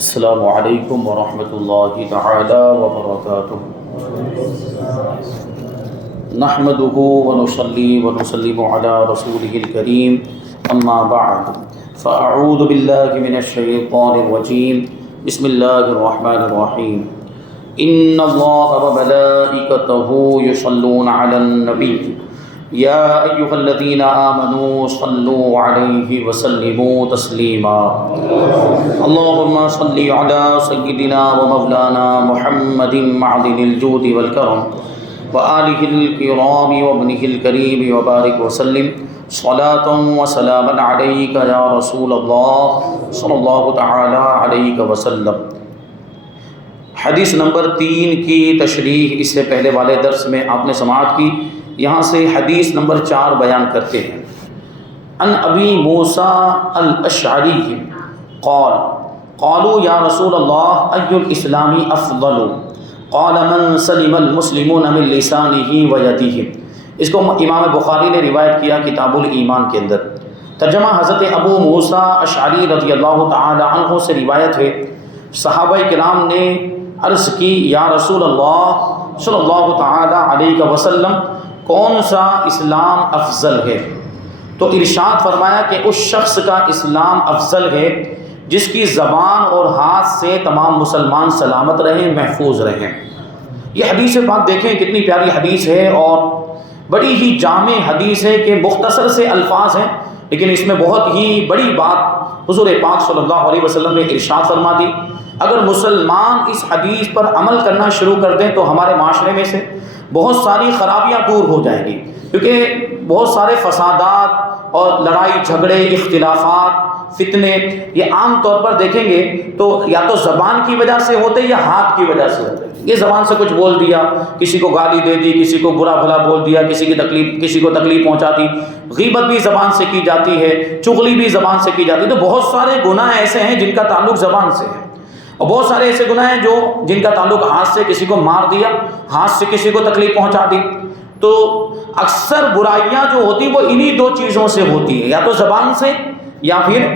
السلام علیکم ورحمۃ اللہ تعالی وبرکاتہ۔ نحمده ونصلي ونسلم على رسوله الكريم اما بعد فاعوذ باللہ من الشیطان الرجیم بسم اللہ الرحمن الرحیم ان اللہ وملائکته یصلون علی النبی یا ایہا الذین آمنوا صلوا علیہ وسلموا تسلیما اللہم صل علی سیدنا ومولانا محمد معدن الجود والکرم وآلہ الکرام وابنہ الکریم وبارک وسلم صلاۃ وسلاما علیک یا رسول اللہ صلی اللہ تعالی علیہ وسلم۔ حدیث نمبر 3 کی تشریح اس سے پہلے والے درس میں آپ نے سماعت کی، یہاں سے حدیث نمبر 4 بیان کرتے ہیں۔ ان ابی موسیٰ الاشعری قال قالوا یا رسول اللہ ای الاسلام افضل قال من سلم المسلمون من لسانہ ویدہ۔ اس کو امام بخاری نے روایت کیا کتاب الایمان کے اندر۔ ترجمہ حضرت ابو موسیٰ اشعری رضی اللہ تعالی عنہ سے روایت ہے، صحابہ کرام نے عرض کی یا رسول اللہ صلی اللہ تعالی علیہ وسلم کون سا اسلام افضل ہے؟ تو ارشاد فرمایا کہ اس شخص کا اسلام افضل ہے جس کی زبان اور ہاتھ سے تمام مسلمان سلامت رہیں، محفوظ رہیں۔ یہ حدیث پاک دیکھیں کتنی پیاری حدیث ہے اور بڑی ہی جامع حدیث ہے کہ مختصر سے الفاظ ہیں لیکن اس میں بہت ہی بڑی بات حضور پاک صلی اللہ علیہ وسلم نے ارشاد فرما دی۔ اگر مسلمان اس حدیث پر عمل کرنا شروع کر دیں تو ہمارے معاشرے میں سے بہت ساری خرابیاں دور ہو جائیں گی، کیونکہ بہت سارے فسادات اور لڑائی جھگڑے اختلافات فتنے یہ عام طور پر دیکھیں گے تو یا تو زبان کی وجہ سے ہوتے یا ہاتھ کی وجہ سے ہوتے۔ یہ زبان سے کچھ بول دیا، کسی کو گالی دے دی، کسی کو برا بھلا بول دیا، کسی کو تکلیف پہنچا دی، غیبت بھی زبان سے کی جاتی ہے، چغلی بھی زبان سے کی جاتی ہے۔ تو بہت سارے گناہ ایسے ہیں جن کا تعلق زبان سے ہے، اور بہت سارے ایسے گناہ ہیں جن کا تعلق ہاتھ سے، کسی کو مار دیا، ہاتھ سے کسی کو تکلیف پہنچا دی۔ تو اکثر برائیاں جو ہوتی وہ انہی دو چیزوں سے ہوتی ہیں، یا تو زبان سے یا پھر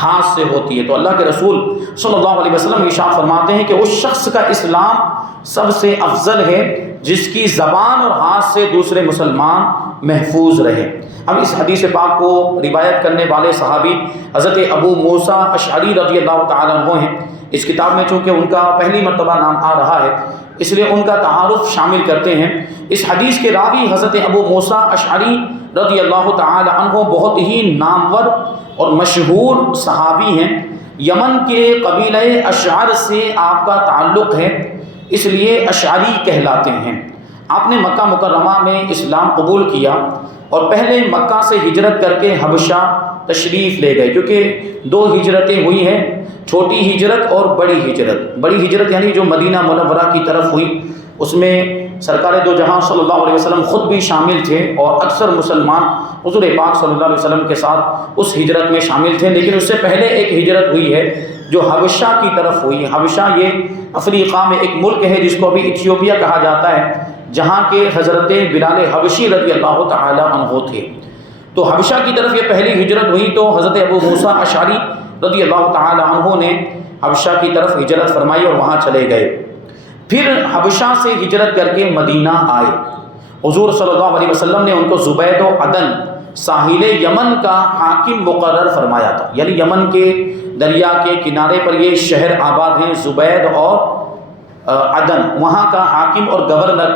ہاتھ سے ہوتی ہے۔ تو اللہ کے رسول صلی اللہ علیہ وسلم ارشاد فرماتے ہیں کہ اس شخص کا اسلام سب سے افضل ہے جس کی زبان اور ہاتھ سے دوسرے مسلمان محفوظ رہے۔ اب اس حدیث پاک کو روایت کرنے والے صحابی حضرت ابو موسیٰ اشعری رضی اللہ تعالیٰ عنہ ہیں۔ اس کتاب میں چونکہ ان کا پہلی مرتبہ نام آ رہا ہے اس لیے ان کا تعارف شامل کرتے ہیں۔ اس حدیث کے راوی حضرت ابو موسیٰ اشعری رضی اللہ تعالی عنہ بہت ہی نامور اور مشہور صحابی ہیں۔ یمن کے قبیلہ اشعر سے آپ کا تعلق ہے، اس لیے اشعری کہلاتے ہیں۔ آپ نے مکہ مکرمہ میں اسلام قبول کیا اور پہلے مکہ سے ہجرت کر کے حبشہ تشریف لے گئے، کیونکہ 2 ہجرتیں ہوئی ہیں، چھوٹی ہجرت اور بڑی ہجرت۔ بڑی ہجرت یعنی جو مدینہ منورہ کی طرف ہوئی، اس میں سرکار دو جہاں صلی اللہ علیہ وسلم خود بھی شامل تھے اور اکثر مسلمان حضور پاک صلی اللہ علیہ وسلم کے ساتھ اس ہجرت میں شامل تھے۔ لیکن اس سے پہلے ایک ہجرت ہوئی ہے جو حبشہ کی طرف ہوئی۔ حبشہ یہ افریقہ میں ایک ملک ہے جس کو ابھی ایتھیوپیا کہا جاتا ہے، جہاں کے حضرت بلال حبشی رضی اللہ تعالی عنہ تھے۔ تو حبشہ کی طرف یہ پہلی ہجرت ہوئی تو حضرت ابو موسیٰ اشعری رضی اللہ تعالی عنہ نے حبشہ کی طرف ہجرت فرمائی اور وہاں چلے گئے۔ پھر حبشہ سے ہجرت کر کے مدینہ آئے۔ حضور صلی اللہ علیہ وسلم نے ان کو زبید و عدن ساحل یمن کا حاکم مقرر فرمایا تھا، یعنی یمن کے دریا کے کنارے پر یہ شہر آباد ہیں زبید اور عدن، وہاں کا حاکم اور گورنر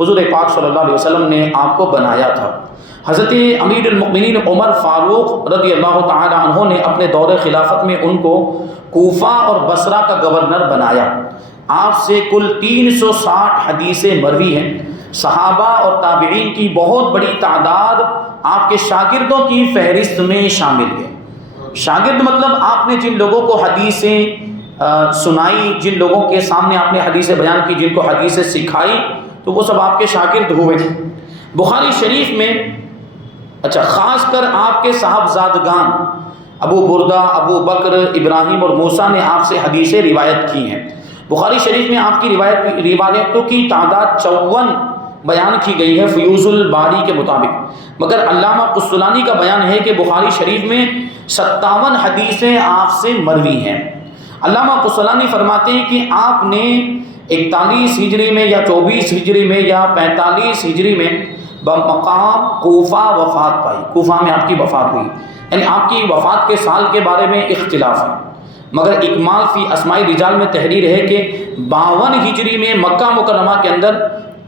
حضور پاک صلی اللہ علیہ وسلم نے آپ کو بنایا تھا۔ حضرت امیر المؤمنین عمر فاروق رضی اللہ تعالی عنہ نے اپنے دور خلافت میں ان کو کوفہ اور بصرہ کا گورنر بنایا۔ آپ سے کل 360 حدیثیں مروی ہیں۔ صحابہ اور تابعین کی بہت بڑی تعداد آپ کے شاگردوں کی فہرست میں شامل ہے۔ شاگرد مطلب آپ نے جن لوگوں کو حدیثیں سنائی، جن لوگوں کے سامنے آپ نے حدیثیں بیان کی، جن کو حدیثیں سکھائی، تو وہ سب آپ کے شاگرد ہوئے۔ بخاری شریف میں خاص کر آپ کے صاحبزادگان ابو بردہ، ابو بکر، ابراہیم اور موسیٰ نے آپ سے حدیثیں روایت کی ہیں۔ بخاری شریف میں آپ کی روایتوں کی تعداد 54 بیان کی گئی ہے فیوز الباری کے مطابق، مگر علامہ قسطلانی کا بیان ہے کہ بخاری شریف میں 57 حدیثیں آپ سے مروی ہیں۔ علامہ قسطلانی فرماتے ہیں کہ آپ نے 41 ہجری میں یا 24 ہجری میں یا 45 ہجری میں بمقام کوفہ وفات پائی، کوفہ میں آپ کی وفات ہوئی، یعنی آپ کی وفات کے سال کے بارے میں اختلاف ہے، مگر اکمال فی اسماء رجال میں تحریر ہے کہ 52 ہجری میں مکہ مکرمہ کے اندر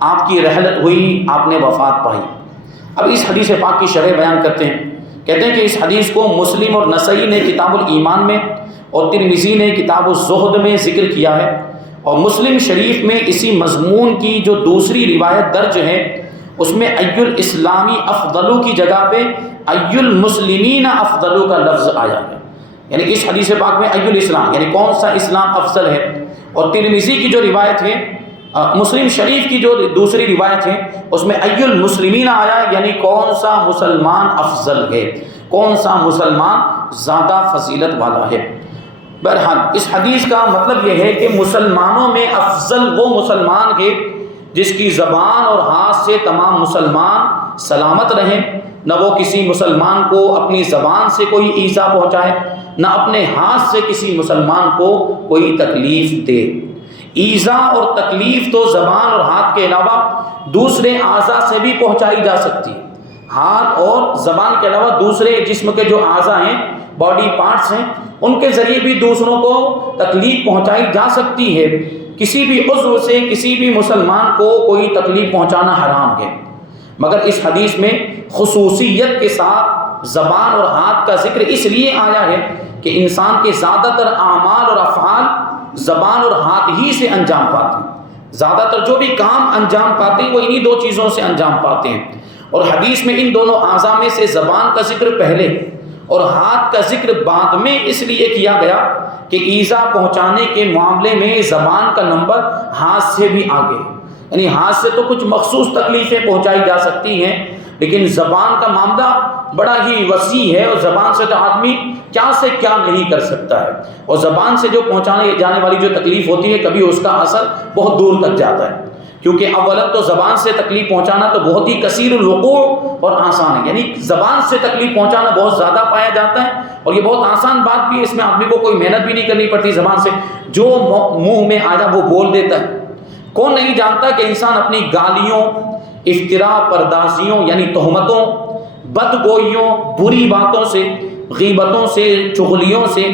آپ کی رحلت ہوئی، آپ نے وفات پائی۔ اب اس حدیث پاک کی شرح بیان کرتے ہیں، کہتے ہیں کہ اس حدیث کو مسلم اور نسائی نے کتاب الایمان میں اور ترمذی نے کتاب الزہد میں ذکر کیا ہے، اور مسلم شریف میں اسی مضمون کی جو دوسری روایت درج ہے اس میں ای الاسلامی افضلو کی جگہ پہ ای المسلمین افضلو کا لفظ آیا ہے، یعنی اس حدیث پاک میں ای الاسلام یعنی کون سا اسلام افضل ہے، اور ترمذی کی جو روایت ہے، مسلم شریف کی جو دوسری روایت ہے اس میں ای المسلمین آیا ہے، یعنی کون سا مسلمان افضل ہے، کون سا مسلمان زیادہ فضیلت والا ہے۔ بہرحال اس حدیث کا مطلب یہ ہے کہ مسلمانوں میں افضل وہ مسلمان ہے جس کی زبان اور ہاتھ سے تمام مسلمان سلامت رہیں، نہ وہ کسی مسلمان کو اپنی زبان سے کوئی ایذا پہنچائے، نہ اپنے ہاتھ سے کسی مسلمان کو کوئی تکلیف دے۔ ایذا اور تکلیف تو زبان اور ہاتھ کے علاوہ دوسرے اعضاء سے بھی پہنچائی جا سکتی ہے، ہاتھ اور زبان کے علاوہ دوسرے جسم کے جو اعضاء ہیں، باڈی پارٹس ہیں، ان کے ذریعے بھی دوسروں کو تکلیف پہنچائی جا سکتی ہے۔ کسی بھی عضو سے کسی بھی مسلمان کو کوئی تکلیف پہنچانا حرام ہے، مگر اس حدیث میں خصوصیت کے ساتھ زبان اور ہاتھ کا ذکر اس لیے آیا ہے کہ انسان کے زیادہ تر اعمال اور افعال زبان اور ہاتھ ہی سے انجام پاتے ہیں، زیادہ تر جو بھی کام انجام پاتے ہیں وہ انہی دو چیزوں سے انجام پاتے ہیں، اور حدیث میں ان دونوں اعضاء میں سے زبان کا ذکر پہلے اور ہاتھ کا ذکر بعد میں اس لیے کیا گیا کہ ایذا پہنچانے کے معاملے میں زبان کا نمبر ہاتھ سے بھی آگے، یعنی ہاتھ سے تو کچھ مخصوص تکلیفیں پہنچائی جا سکتی ہیں، لیکن زبان کا معاملہ بڑا ہی وسیع ہے، اور زبان سے تو آدمی کیا سے کیا نہیں کر سکتا ہے، اور زبان سے جو پہنچانے جانے والی جو تکلیف ہوتی ہے کبھی اس کا اثر بہت دور تک جاتا ہے، کیونکہ اولا تو زبان سے تکلیف پہنچانا تو بہت ہی کثیر الوقوع اور آسان ہے، یعنی زبان سے تکلیف پہنچانا بہت زیادہ پایا جاتا ہے، اور یہ بہت آسان بات بھی ہے، اس میں آدمی کو کوئی محنت بھی نہیں کرنی پڑتی، زبان سے جو منہ میں آیا وہ بول دیتا ہے۔ کون نہیں جانتا کہ انسان اپنی گالیوں، افتراء، پردازیوں یعنی تہمتوں، بدگوئیوں، بری باتوں سے، غیبتوں سے، چغلیوں سے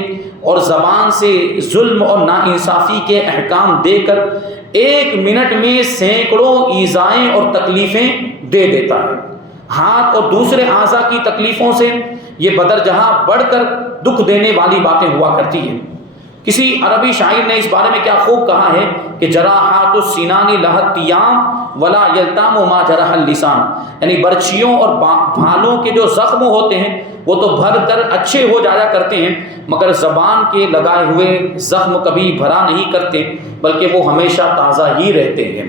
اور زبان سے ظلم اور ناانصافی کے احکام دے کر 1 منٹ میں سینکڑوں ایذائیں اور تکلیفیں دے دیتا ہے۔ ہاتھ اور دوسرے اعضاء کی تکلیفوں سے یہ بدرجہاں بڑھ کر دکھ دینے والی باتیں ہوا کرتی ہیں۔ کسی عربی شاعر نے اس بارے میں کیا خوب کہا ہے کہ جراحات السنان لہت تیام ولا یلتام ما جرح اللسان، یعنی برچھیوں اور بھالوں کے جو زخم ہوتے ہیں وہ تو بھر کر اچھے ہو جایا کرتے ہیں، مگر زبان کے لگائے ہوئے زخم کبھی بھرا نہیں کرتے، بلکہ وہ ہمیشہ تازہ ہی رہتے ہیں،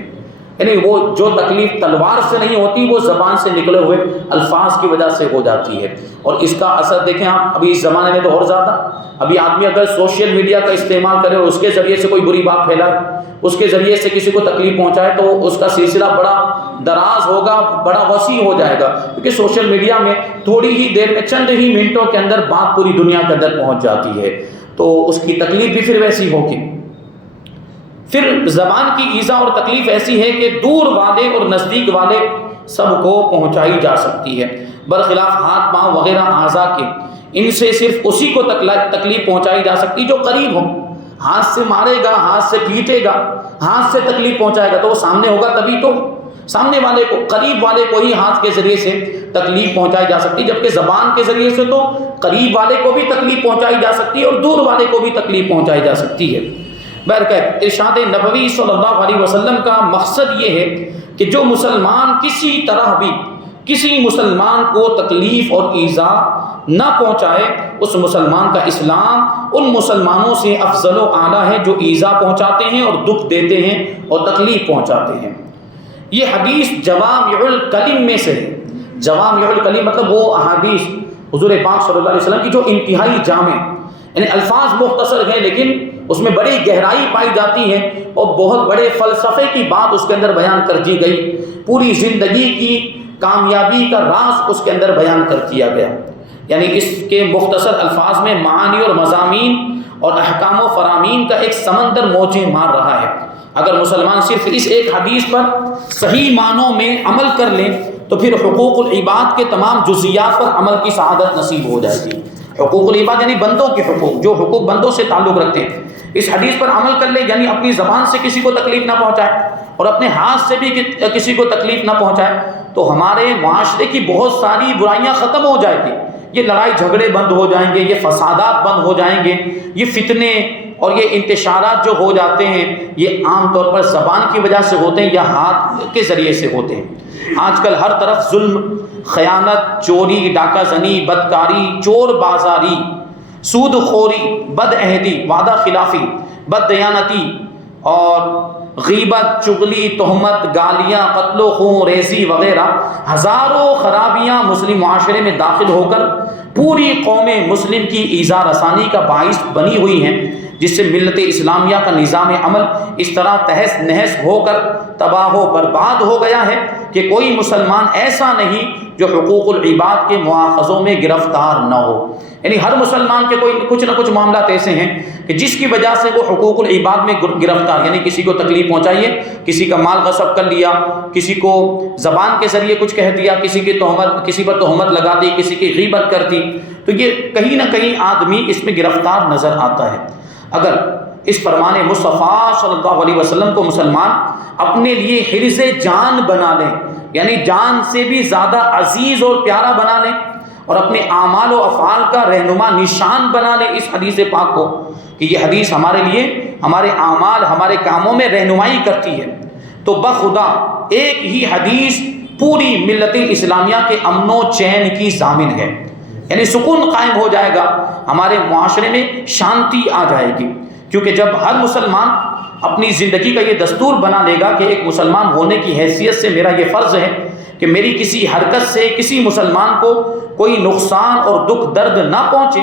یعنی وہ جو تکلیف تلوار سے نہیں ہوتی وہ زبان سے نکلے ہوئے الفاظ کی وجہ سے ہو جاتی ہے، اور اس کا اثر دیکھیں آپ ابھی اس زمانے میں تو اور زیادہ، ابھی آدمی اگر سوشل میڈیا کا استعمال کرے اور اس کے ذریعے سے کوئی بری بات پھیلائے، اس کے ذریعے سے کسی کو تکلیف پہنچائے تو اس کا سلسلہ بڑا دراز ہوگا، بڑا وسیع ہو جائے گا، کیونکہ سوشل میڈیا میں تھوڑی ہی دیر میں چند ہی منٹوں کے اندر بات پوری دنیا کے اندر پہنچ جاتی ہے، تو اس کی تکلیف بھی پھر ویسی ہوگی۔ پھر زبان کی ایذا اور تکلیف ایسی ہے کہ دور والے اور نزدیک والے سب کو پہنچائی جا سکتی ہے، برخلاف ہاتھ پاؤں وغیرہ اعضاء کے، ان سے صرف اسی کو تکلیف پہنچائی جا سکتی جو قریب ہو۔ ہاتھ سے مارے گا، ہاتھ سے پیٹے گا، ہاتھ سے تکلیف پہنچائے گا تو وہ سامنے ہوگا تبھی تو، سامنے والے کو، قریب والے کو ہی ہاتھ کے ذریعے سے تکلیف پہنچائی جا سکتی، جبکہ زبان کے ذریعے سے تو قریب والے کو بھی تکلیف پہنچائی جا سکتی ہے اور دور والے کو بھی تکلیف پہنچائی جا سکتی ہے۔ بہرکیف ارشاد نبوی صلی اللہ علیہ وسلم کا مقصد یہ ہے کہ جو مسلمان کسی طرح بھی کسی مسلمان کو تکلیف اور ایذا نہ پہنچائے، اس مسلمان کا اسلام ان مسلمانوں سے افضل و اعلیٰ ہے جو ایذا پہنچاتے ہیں اور دکھ دیتے ہیں اور تکلیف پہنچاتے ہیں۔ یہ حدیث جوامع الکلم میں سے ہے۔ جوامع الکلم مطلب وہ احادیث حضور پاک صلی اللہ علیہ وسلم کی جو انتہائی جامع، یعنی الفاظ مختصر ہیں لیکن اس میں بڑی گہرائی پائی جاتی ہے اور بہت بڑے فلسفے کی بات اس کے اندر بیان کر دی گئی، پوری زندگی کی کامیابی کا راز اس کے اندر بیان کر دیا گیا، یعنی اس کے مختصر الفاظ میں معانی اور مضامین اور احکام و فرامین کا ایک سمندر موجیں مار رہا ہے۔ اگر مسلمان صرف اس ایک حدیث پر صحیح معنوں میں عمل کر لیں تو پھر حقوق العباد کے تمام جزیات پر عمل کی سعادت نصیب ہو جائے گی۔ حقوق العباد یعنی بندوں کے حقوق، جو حقوق بندوں سے تعلق رکھتے ہیں، اس حدیث پر عمل کر لے، یعنی اپنی زبان سے کسی کو تکلیف نہ پہنچائے اور اپنے ہاتھ سے بھی کسی کو تکلیف نہ پہنچائے، تو ہمارے معاشرے کی بہت ساری برائیاں ختم ہو جائیں گی۔ یہ لڑائی جھگڑے بند ہو جائیں گے، یہ فسادات بند ہو جائیں گے، یہ فتنے اور یہ انتشارات جو ہو جاتے ہیں یہ عام طور پر زبان کی وجہ سے ہوتے ہیں یا ہاتھ کے ذریعے سے ہوتے ہیں۔ آج کل ہر طرف ظلم، خیانت، چوری، ڈاکہ زنی، بدکاری، چور بازاری، سود خوری، بد عہدی، وعدہ خلافی، بد دیانتی اور غیبت، چغلی، تہمت، گالیاں، قتل و خون ریزی وغیرہ ہزاروں خرابیاں مسلم معاشرے میں داخل ہو کر پوری قوم مسلم کی ایذا رسانی کا باعث بنی ہوئی ہیں، جس سے ملت اسلامیہ کا نظام عمل اس طرح تہس نہس ہو کر تباہ و برباد ہو گیا ہے کہ کوئی مسلمان ایسا نہیں جو حقوق العباد کے مواخذوں میں گرفتار نہ ہو۔ یعنی ہر مسلمان کے کوئی کچھ نہ کچھ معاملات ایسے ہیں کہ جس کی وجہ سے وہ حقوق العباد میں گرفتار، یعنی کسی کو تکلیف پہنچائیے، کسی کا مال غصب کر لیا، کسی کو زبان کے ذریعے کچھ کہہ دیا، کسی پر تہمت لگا دی، کسی کی غیبت کر دی، تو یہ کہیں نہ کہیں آدمی اس میں گرفتار نظر آتا ہے۔ اگر اس فرمان مصطفیٰ صلی اللہ علیہ وسلم کو مسلمان اپنے لیے حرز جان بنا لیں، یعنی جان سے بھی زیادہ عزیز اور پیارا بنا لیں، اور اپنے اعمال و افعال کا رہنما نشان بنا لیں اس حدیث پاک کو، کہ یہ حدیث ہمارے لیے ہمارے اعمال، ہمارے کاموں میں رہنمائی کرتی ہے، تو بخدا ایک ہی حدیث پوری ملت اسلامیہ کے امن و چین کی ضامن ہے۔ یعنی سکون قائم ہو جائے گا، ہمارے معاشرے میں شانتی آ جائے گی، کیونکہ جب ہر مسلمان اپنی زندگی کا یہ دستور بنا لے گا کہ ایک مسلمان ہونے کی حیثیت سے میرا یہ فرض ہے کہ میری کسی حرکت سے کسی مسلمان کو کوئی نقصان اور دکھ درد نہ پہنچے،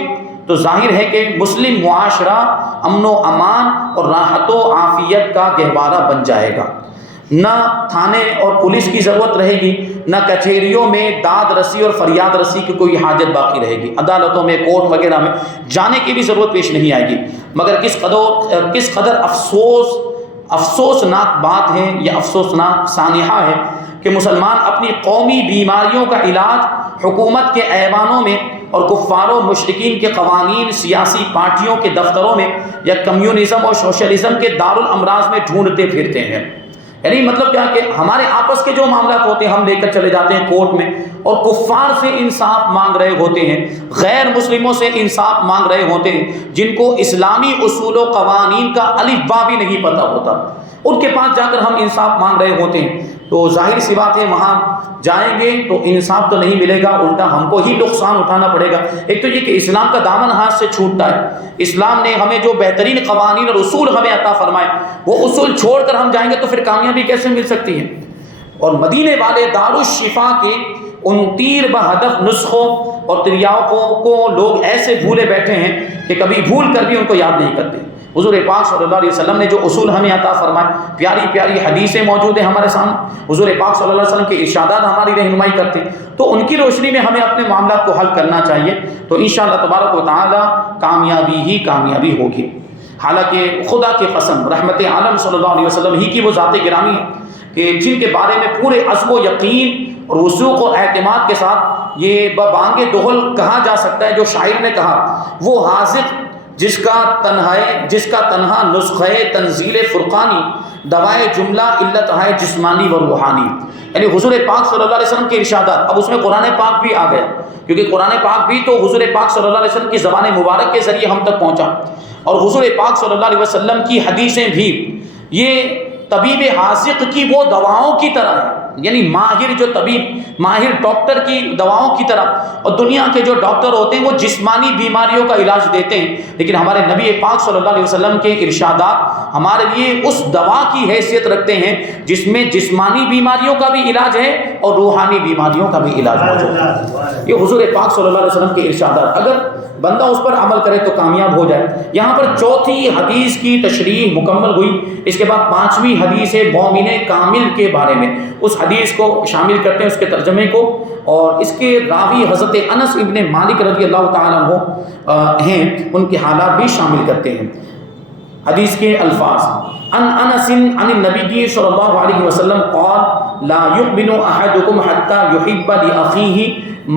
تو ظاہر ہے کہ مسلم معاشرہ امن و امان اور راحت و عافیت کا گہوارہ بن جائے گا۔ نہ تھانے اور پولیس کی ضرورت رہے گی، نہ کچہریوں میں داد رسی اور فریاد رسی کی کوئی حاجت باقی رہے گی، عدالتوں میں، کورٹ وغیرہ میں جانے کی بھی ضرورت پیش نہیں آئے گی۔ مگر کس قدر افسوسناک بات ہے، یہ افسوسناک سانحہ ہے کہ مسلمان اپنی قومی بیماریوں کا علاج حکومت کے ایوانوں میں اور کفار و مشرکین کے قوانین، سیاسی پارٹیوں کے دفتروں میں یا کمیونزم اور سوشلزم کے دارالامراض میں ڈھونڈتے پھرتے ہیں۔ یعنی مطلب کیا کہ ہمارے آپس کے جو معاملات ہوتے ہیں ہم لے کر چلے جاتے ہیں کورٹ میں، اور کفار سے انصاف مانگ رہے ہوتے ہیں، غیر مسلموں سے انصاف مانگ رہے ہوتے ہیں، جن کو اسلامی اصول و قوانین کا الف با بھی نہیں پتہ ہوتا، ان کے پاس جا کر ہم انصاف مانگ رہے ہوتے ہیں، تو ظاہر سی بات ہے وہاں جائیں گے تو انصاف تو نہیں ملے گا، الٹا ہم کو ہی نقصان اٹھانا پڑے گا۔ ایک تو یہ کہ اسلام کا دامن ہاتھ سے چھوٹتا ہے، اسلام نے ہمیں جو بہترین قوانین اور اصول ہمیں عطا فرمائے وہ اصول چھوڑ کر ہم جائیں گے تو پھر کامیابی کیسے مل سکتی ہے؟ اور مدینے والے دارالشفا کے ان تیر بہدف نسخوں اور تریاقوں کو لوگ ایسے بھولے بیٹھے ہیں کہ کبھی بھول کر بھی ان کو یاد نہیں کرتے۔ حضور پاک صلی اللہ علیہ وسلم نے جو اصول ہمیں عطا فرمائے، پیاری پیاری حدیثیں موجود ہیں ہمارے سامنے، حضور پاک صلی اللہ علیہ وسلم کے ارشادات ہماری رہنمائی کرتے ہیں، تو ان کی روشنی میں ہمیں اپنے معاملات کو حل کرنا چاہیے، تو انشاءاللہ تبارک و تعالی کامیابی ہی کامیابی ہوگی۔ حالانکہ خدا کی قسم رحمت عالم صلی اللہ علیہ وسلم ہی کی وہ ذات گرامی ہے کہ جن کے بارے میں پورے عزم و یقین اور وثوق و اعتماد کے ساتھ یہ ببانگ دہل کہا جا سکتا ہے، جو شاعر نے کہا، وہ حاذق جس کا تنہا نسخہ تنزیل فرقانی، دوائے جملہ علت ہے جسمانی و روحانی۔ یعنی حضور پاک صلی اللہ علیہ وسلم کے ارشادات، اب اس میں قرآن پاک بھی آ گیا، کیونکہ قرآن پاک بھی تو حضور پاک صلی اللہ علیہ وسلم کی زبان مبارک کے ذریعے ہم تک پہنچا، اور حضور پاک صلی اللہ علیہ وسلم کی حدیثیں بھی یہ طبیب حاذق کی وہ دواؤں کی طرح ہے، یعنی ماہر جو طبیب، ماہر ڈاکٹر کی دواؤں کی طرح، اور دنیا کے جو ڈاکٹر ہوتے ہیں وہ جسمانی بیماریوں کا علاج دیتے ہیں، لیکن ہمارے نبی پاک صلی اللہ علیہ وسلم کے ارشادات ہمارے لیے اس دوا کی حیثیت رکھتے ہیں جس میں جسمانی بیماریوں کا بھی علاج ہے اور روحانی بیماریوں کا بھی علاج موجود ہے۔ یہ حضور پاک صلی اللہ علیہ وسلم کے ارشادات، اگر بندہ اس پر عمل کرے تو کامیاب ہو جائے۔ یہاں پر چوتھی حدیث کی تشریح مکمل ہوئی، اس کے بعد پانچویں حدیث ہے مومن کامل کے بارے میں۔ اس حدیث کو شامل کرتے ہیں، اس کے ترجمے کو، اور اس کے راوی حضرت انس ابن مالک رضی اللہ تعالیٰ عنہ ہیں، ان کے حالات بھی شامل کرتے ہیں۔ حدیث کے الفاظ: ان انس عن النبی صلی اللہ علیہ وسلم قال لا يؤمن احدكم حتى يحب لاخيه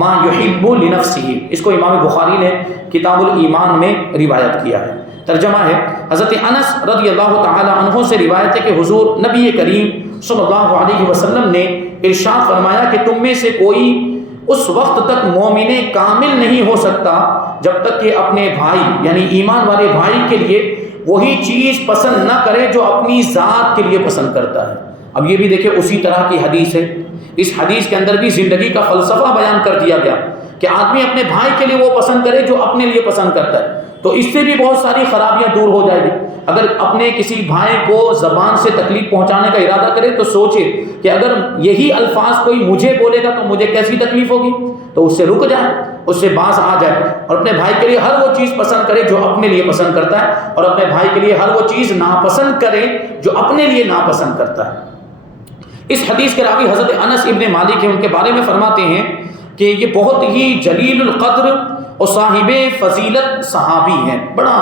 ما يحب لنفسه۔ اس کو امام بخاری نے کتاب الایمان میں روایت کیا ہے۔ ترجمہ ہے، حضرت انس رضی اللہ تعالی عنہ سے روایت ہے کہ حضور نبی کریم صلی اللہ علیہ وسلم نے ارشاد فرمایا کہ تم میں سے کوئی اس وقت تک مومن کامل نہیں ہو سکتا جب تک کہ اپنے بھائی یعنی ایمان والے بھائی کے لیے وہی چیز پسند نہ کرے جو اپنی ذات کے لیے پسند کرتا ہے۔ اب یہ بھی دیکھیں اسی طرح کی حدیث ہے، اس حدیث کے اندر بھی زندگی کا فلسفہ بیان کر دیا گیا کہ آدمی اپنے بھائی کے لیے وہ پسند کرے جو اپنے لیے پسند کرتا ہے، تو اس سے بھی بہت ساری خرابیاں دور ہو جائے گی۔ اگر اپنے کسی بھائی کو زبان سے تکلیف پہنچانے کا ارادہ کرے تو سوچے کہ اگر یہی الفاظ کوئی مجھے بولے گا تو مجھے کیسی تکلیف ہوگی، تو اس سے رک جائے، اس سے باز آ جائے، اور اپنے بھائی کے لیے ہر وہ چیز پسند کرے جو اپنے لیے پسند کرتا ہے، اور اپنے بھائی کے لیے ہر وہ چیز ناپسند کرے جو اپنے لیے ناپسند کرتا ہے۔ اس حدیث کے راوی حضرت انس ابن مالک ہیں، ان کے بارے میں فرماتے ہیں کہ یہ بہت ہی جلیل القدر اور صاحب فضیلت صحابی ہیں، بڑا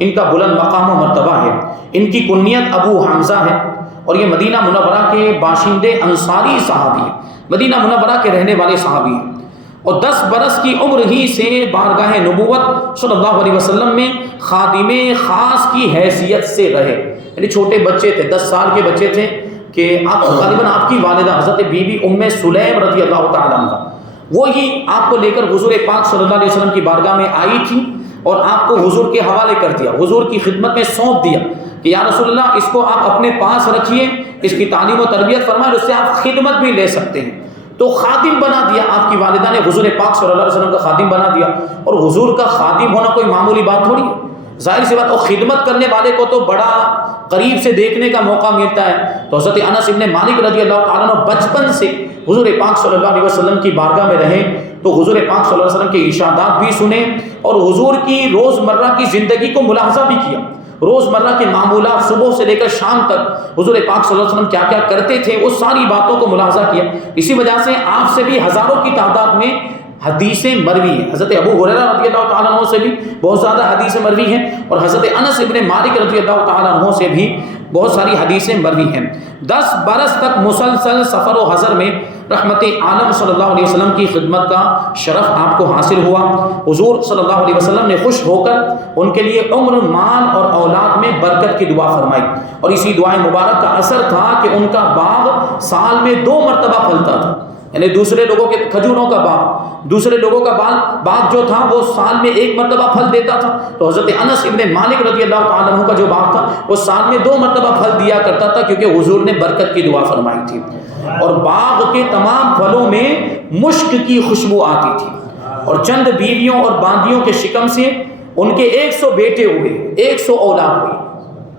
ان کا بلند مقام و مرتبہ ہے۔ ان کی کنیت ابو حمزہ ہے، اور یہ مدینہ منورہ کے باشندے انصاری صحابی ہیں، مدینہ منورہ کے رہنے والے صحابی ہیں، اور 10 برس کی عمر ہی سے بارگاہ نبوت صلی اللہ علیہ وسلم میں خادم خاص کی حیثیت سے رہے، یعنی چھوٹے بچے تھے، 10 سال کے بچے تھے کہ آپ غالباً آپ کی والدہ حضرت بی بی ام سلیم رضی اللہ تعالیٰ عنہ وہی آپ کو لے کر حضور پاک صلی اللہ علیہ وسلم کی بارگاہ میں آئی تھی، اور آپ کو حضور کے حوالے کر دیا، حضور کی خدمت میں سونپ دیا کہ یا رسول اللہ اس کو آپ اپنے پاس رکھیے، اس کی تعلیم و تربیت فرمائیں، اس سے آپ خدمت بھی لے سکتے ہیں۔ تو خادم بنا دیا، آپ کی والدہ نے حضور پاک صلی اللہ علیہ وسلم کا خادم بنا دیا، اور حضور کا خادم ہونا کوئی معمولی بات تھوڑی ہے، ظاہر سی بات، اور خدمت کرنے والے کو تو بڑا قریب سے دیکھنے کا موقع ملتا ہے۔ تو حضرت انس ابن مالک رضی اللہ تعالیٰ عنہ بچپن سے حضور پاک صلی اللہ علیہ وسلم کی بارگاہ میں رہے، تو حضور پاک صلی اللہ علیہ وسلم کے ارشادات بھی سنے، اور حضور کی روزمرہ کی زندگی کو ملاحظہ بھی کیا، روزمرہ کے معمولات صبح سے لے کر شام تک حضور پاک صلی اللہ علیہ وسلم کیا کیا کرتے تھے، وہ ساری باتوں کو ملاحظہ کیا۔ اسی وجہ سے آپ سے بھی ہزاروں کی تعداد میں حدیثیں مروی ہیں، حضرت ابو ہریرہ رضی اللہ تعالیٰ عنہ سے بھی بہت زیادہ حدیثیں مروی ہیں، اور حضرت انس ابن مالک رضی اللہ تعالیٰ عنہ سے بھی بہت ساری حدیثیں مروی ہیں۔ 10 برس تک مسلسل سفر و حضر میں رحمت عالم صلی اللہ علیہ وسلم کی خدمت کا شرف آپ کو حاصل ہوا۔ حضور صلی اللہ علیہ وسلم نے خوش ہو کر ان کے لیے عمر، مال اور اولاد میں برکت کی دعا فرمائی، اور اسی دعائیں مبارک کا اثر تھا کہ ان کا باغ سال میں 2 مرتبہ پھلتا تھا، یعنی دوسرے لوگوں کے کھجوروں کا باغ، دوسرے لوگوں کا باغ جو تھا وہ سال میں 1 مرتبہ پھل دیتا تھا، تو حضرت انس ابن مالک رضی اللہ تعالیٰ عنہ کا جو باغ تھا وہ سال میں 2 مرتبہ پھل دیا کرتا تھا، کیونکہ حضور نے برکت کی دعا فرمائی تھی، اور باغ کے تمام پھلوں میں مشک کی خوشبو آتی تھی، اور چند بیویوں اور باندیوں کے شکم سے ان کے 100 بیٹے ہوئے، 100 اولاد ہوئی،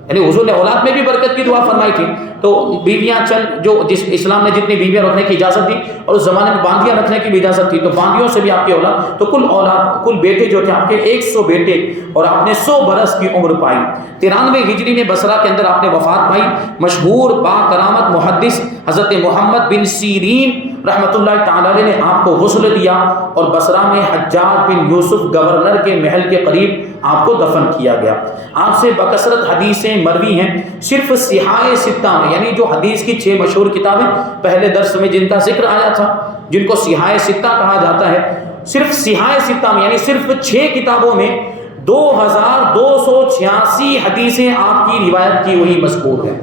یعنی حضور نے اولاد میں بھی برکت کی دعا فرمائی تھی۔ تو بیویاں چند جو جس اسلام نے جتنی بیویاں رکھنے کی اجازت دی، اور اس زمانے میں باندیاں رکھنے کی بھی اجازت تھی، تو باندیوں سے بھی آپ کی اولاد، تو کل بیٹے جو تھے آپ کے 100 بیٹے، اور آپ نے 100 برس کی عمر پائی۔ 93 ہجری میں بصرہ کے اندر آپ نے وفات پائی۔ مشہور با کرامت محدث حضرت محمد بن سیرین رحمۃ اللہ تعالی علیہ نے آپ کو غسل دیا، اور بصرہ میں حجاج بن یوسف گورنر کے محل کے قریب آپ کو دفن کیا گیا۔ آپ سے بکثرت حدیثیں مروی ہیں، صرف صحاح ستہ میں، یعنی جو حدیث کی 6 مشہور کتابیں پہلے درس میں جن کا ذکر آیا تھا، جن کو صحاح ستہ کہا جاتا ہے، صرف صحاح ستہ میں یعنی صرف 6 کتابوں میں 2286 حدیثیں آپ کی روایت کی ہوئی مذکور ہیں،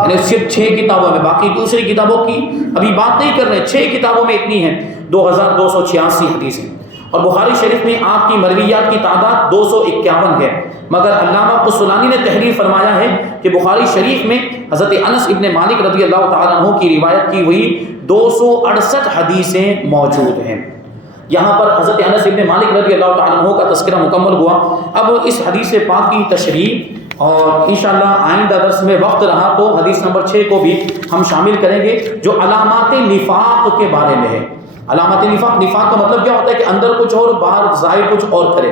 یعنی صرف 6 کتابوں میں، باقی دوسری کتابوں کی ابھی بات نہیں کر رہے، 6 کتابوں میں اتنی ہیں 2286 حدیثیں، اور بخاری شریف میں آپ کی مرویات کی تعداد 251 ہے، مگر علامہ قسطلانی نے تحریر فرمایا ہے کہ بخاری شریف میں حضرت انس ابن مالک رضی اللہ تعالیٰ عنہ کی روایت کی ہوئی 268 حدیثیں موجود ہیں۔ یہاں پر حضرت انس ابن مالک رضی اللہ تعالیٰ عنہ کا تذکرہ مکمل ہوا۔ اب اس حدیث پاک کی تشریح، اور انشاءاللہ آئندہ درس میں وقت رہا تو حدیث نمبر 6 کو بھی ہم شامل کریں گے، جو علامات نفاق کے بارے میں ہے۔ علامات نفاق کا مطلب کیا ہوتا ہے کہ اندر کچھ اور باہر ظاہر کچھ اور کرے،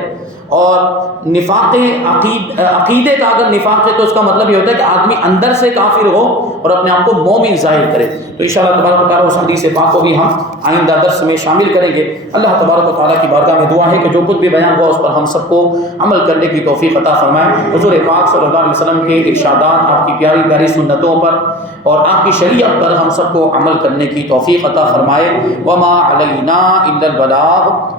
اور نفاق عقیدے کا اگر نفاق ہے تو اس کا مطلب یہ ہوتا ہے کہ آدمی اندر سے کافر ہو اور اپنے آپ کو مومن ظاہر کرے. تو انشاءاللہ تبارک و تعالیٰ اس حدیث پاک کو بھی ہم آئندہ درس میں شامل کریں گے. اللہ تبارک و تعالیٰ کی بارگاہ میں دعا ہے کہ جو کچھ بھی بیان ہوا اس پر ہم سب کو عمل کرنے کی توفیق عطا فرمائے. حضور پاک صلی اللہ علیہ وسلم کے ارشادات، آپ کی پیاری پیاری سنتوں پر اور آپ کی شریعت پر ہم سب کو عمل کرنے کی توفیق عطا فرمائے. وما علینا الا البلاغ.